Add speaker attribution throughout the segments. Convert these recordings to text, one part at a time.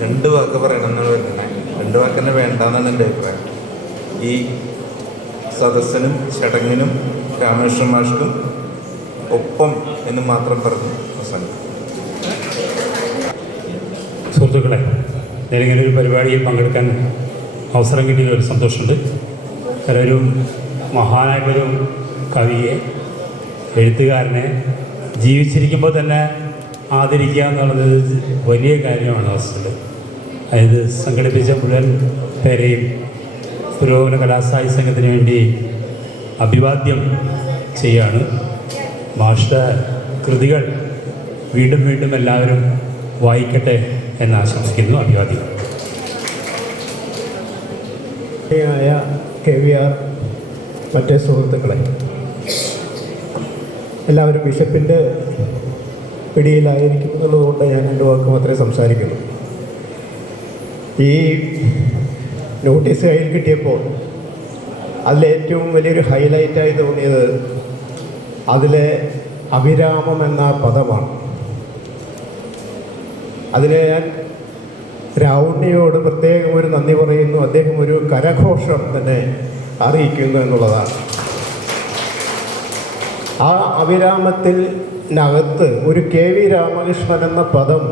Speaker 1: രണ്ട് വാക്ക് പറയണം എന്നുള്ള തന്നെ രണ്ട് വാക്ക് തന്നെ വേണ്ടെന്നാണ് എന്റെ അഭിപ്രായം. ഈ സദസ്സിനും ചടങ്ങിനും രാമകൃഷ്ണ മാഷ്ക്കും ഒപ്പം എന്ന് മാത്രം പറഞ്ഞു അവസാനിക്കും
Speaker 2: സുഹൃത്തുക്കളെ ഞാനിങ്ങനെ ഒരു പരിപാടിയിൽ പങ്കെടുക്കാൻ അവസരം കിട്ടിയ ഒരു സന്തോഷമുണ്ട്. ഒരു മഹാനായിട്ടൊരു കവിയെ എഴുത്തുകാരനെ ജീവിച്ചിരിക്കുമ്പോൾ തന്നെ ആദരിക്കുക എന്നുള്ളത് വലിയ കാര്യമാണ് ഹോസ്റ്റൽ അതായത് സംഘടിപ്പിച്ച മുഴുവൻ പേരെയും പുരോഗമന കലാസാഹിത്യ സംഘത്തിന് വേണ്ടി അഭിവാദ്യം ചെയ്യാണ് ഭാഷ കൃതികൾ വീണ്ടും വീണ്ടും എല്ലാവരും വായിക്കട്ടെ എന്ന് ആശംസിക്കുന്നു. അഭിവാദ്യം. ായ
Speaker 3: കെ വി ആർ മറ്റേ സുഹൃത്തുക്കളെ എല്ലാവരും ബിഷപ്പിന്റെ പിടിയിലായിരിക്കും എന്നുള്ളതുകൊണ്ട് ഞാൻ രണ്ട് വാക്ക് മാത്രമേ സംസാരിക്കുന്നു ഈ നോട്ടീസ് കയ്യിൽ കിട്ടിയപ്പോൾ അതിൽ ഏറ്റവും വലിയൊരു ഹൈലൈറ്റായി തോന്നിയത് അതിലെ അഭിരാമം എന്ന പദമാണ്. അതിന് ഞാൻ രാവുണ്ണിയോട് പ്രത്യേകം ഒരു നന്ദി പറയുന്നു അദ്ദേഹം ഒരു കരഘോഷം തന്നെ അറിയിക്കുന്നു എന്നുള്ളതാണ്. ആ അവിരാമത്തിനകത്ത് ഒരു കെ വി രാമകൃഷ്ണൻ എന്ന പദം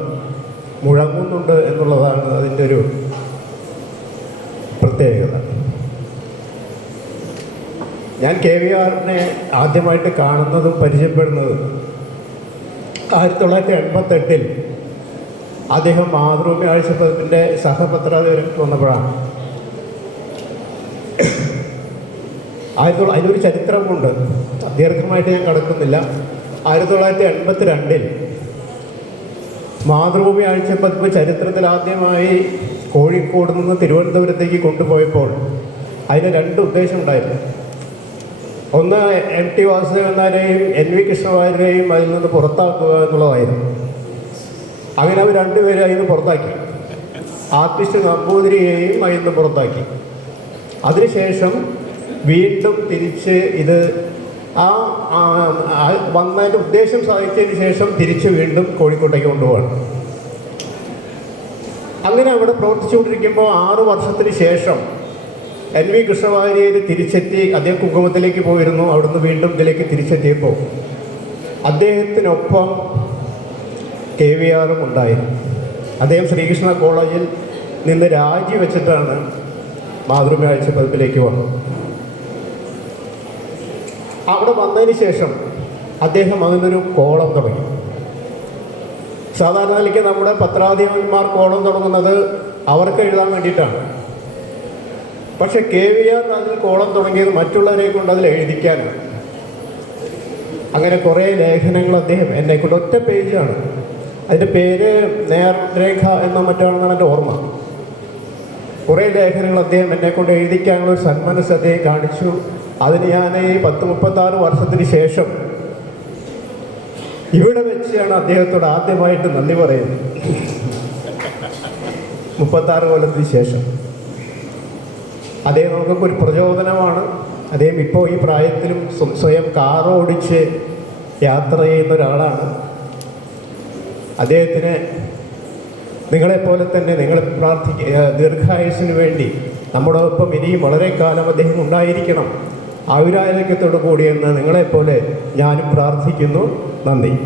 Speaker 3: മുഴങ്ങുന്നുണ്ട് എന്നുള്ളതാണ് അതിന്റെ ഒരു പ്രത്യേകത. ഞാൻ കെ വി ആറിനെ ആദ്യമായിട്ട് കാണുന്നതും പരിചയപ്പെടുന്നതും ആയിരത്തി തൊള്ളായിരത്തി എൺപത്തെട്ടിൽ അദ്ദേഹം മാതൃഭൂമി ആഴ്ചപ്പതിന്റെ സഹപത്രാധിപരം വന്നപ്പോഴാണ്. ആയിരത്തി അതിനൊരു ചരിത്രമുണ്ട്. ദീർഘമായിട്ട് ഞാൻ കടക്കുന്നില്ല. ആയിരത്തി തൊള്ളായിരത്തി എൺപത്തി രണ്ടിൽ മാതൃഭൂമി ആഴ്ചപ്പതിപ്പ് ചരിത്രത്തിൽ ആദ്യമായി കോഴിക്കോട് നിന്ന് തിരുവനന്തപുരത്തേക്ക് കൊണ്ടുപോയപ്പോൾ അതിന് രണ്ട് ഉദ്ദേശം ഉണ്ടായിരുന്നു. ഒന്ന് എം ടി വാസുദേവനാരെയും എൻ വി കൃഷ്ണവാര്യരെയും അതിൽ നിന്ന് പുറത്താക്കുക എന്നുള്ളതായിരുന്നു. അങ്ങനെ അവർ രണ്ടുപേരും അതിൽ നിന്ന് പുറത്താക്കി. ആർട്ടിസ്റ്റ് നമ്പൂതിരിയെയും അതിൽ നിന്ന് പുറത്താക്കി. അതിനുശേഷം വീണ്ടും തിരിച്ച് ഇത് ആ വന്നതിന്റെ ഉദ്ദേശം സാധിച്ചതിന് ശേഷം തിരിച്ച് വീണ്ടും കോഴിക്കോട്ടേക്ക് കൊണ്ടുപോകണം അങ്ങനെ അവിടെ പ്രവർത്തിച്ചുകൊണ്ടിരിക്കുമ്പോൾ ആറ് വർഷത്തിന് ശേഷം എൻ വി കൃഷ്ണവാര്യയിൽ തിരിച്ചെത്തി അദ്ദേഹം കുങ്കുമത്തിലേക്ക് പോയിരുന്നു അവിടുന്ന് വീണ്ടും ഇതിലേക്ക് തിരിച്ചെത്തിയപ്പോൾ അദ്ദേഹത്തിനൊപ്പം കെ വി ആറും ഉണ്ടായിരുന്നു. അദ്ദേഹം ശ്രീകൃഷ്ണ കോളേജിൽ നിന്ന് രാജിവെച്ചിട്ടാണ് ആഴ്ച പതിപ്പിലേക്ക് വന്നത്. അവിടെ വന്നതിന് ശേഷം അദ്ദേഹം അതിനൊരു കോളം തുടങ്ങി. സാധാരണ നിലയ്ക്ക് നമ്മുടെ പത്രാധിപന്മാർ കോളം തുടങ്ങുന്നത് അവർക്ക് എഴുതാൻ വേണ്ടിയിട്ടാണ്. പക്ഷെ കെ വി ആർ അതിൽ കോളം തുടങ്ങിയത് മറ്റുള്ളവരെ കൊണ്ട് അതിൽ എഴുതിക്കാനാണ്. അങ്ങനെ കുറേ ലേഖനങ്ങൾ അദ്ദേഹം എന്നെ കൊണ്ട് ഒറ്റ പേജാണ് അതിന്റെ പേര് നേർരേഖ എന്ന മറ്റാണെന്നാണ് എന്റെ ഓർമ്മ. കുറേ ലേഖനങ്ങൾ അദ്ദേഹം എന്നെ കൊണ്ട് എഴുതിക്കാനുള്ള ഒരു സന്മനസ് അദ്ദേഹം കാണിച്ചു. അതിന് ഞാൻ ഈ പത്ത് മുപ്പത്താറ് വർഷത്തിന് ശേഷം ഇവിടെ വെച്ചാണ് അദ്ദേഹത്തോട് ആദ്യമായിട്ട് നന്ദി പറയുന്നത്. മുപ്പത്താറ് കൊല്ലത്തിന് ശേഷം. അദ്ദേഹം നമുക്കൊക്കെ ഒരു പ്രചോദനമാണ്. അദ്ദേഹം ഇപ്പോൾ ഈ പ്രായത്തിലും സ്വ- സ്വയം കാർ ഓടിച്ച് യാത്ര ചെയ്യുന്ന ഒരാളാണ്. അദ്ദേഹത്തിന് നിങ്ങളെപ്പോലെ തന്നെ നിങ്ങൾ പ്രാർത്ഥിക്ക ദീർഘായുസിന് വേണ്ടി നമ്മുടെ ഒപ്പം ഇനിയും വളരെ കാലം അദ്ദേഹം ഉണ്ടായിരിക്കണം. ആയുരാരോഗ്യത്തോടു കൂടിയെന്ന് നിങ്ങളെപ്പോലെ ഞാനും പ്രാർത്ഥിക്കുന്നു. നന്ദി.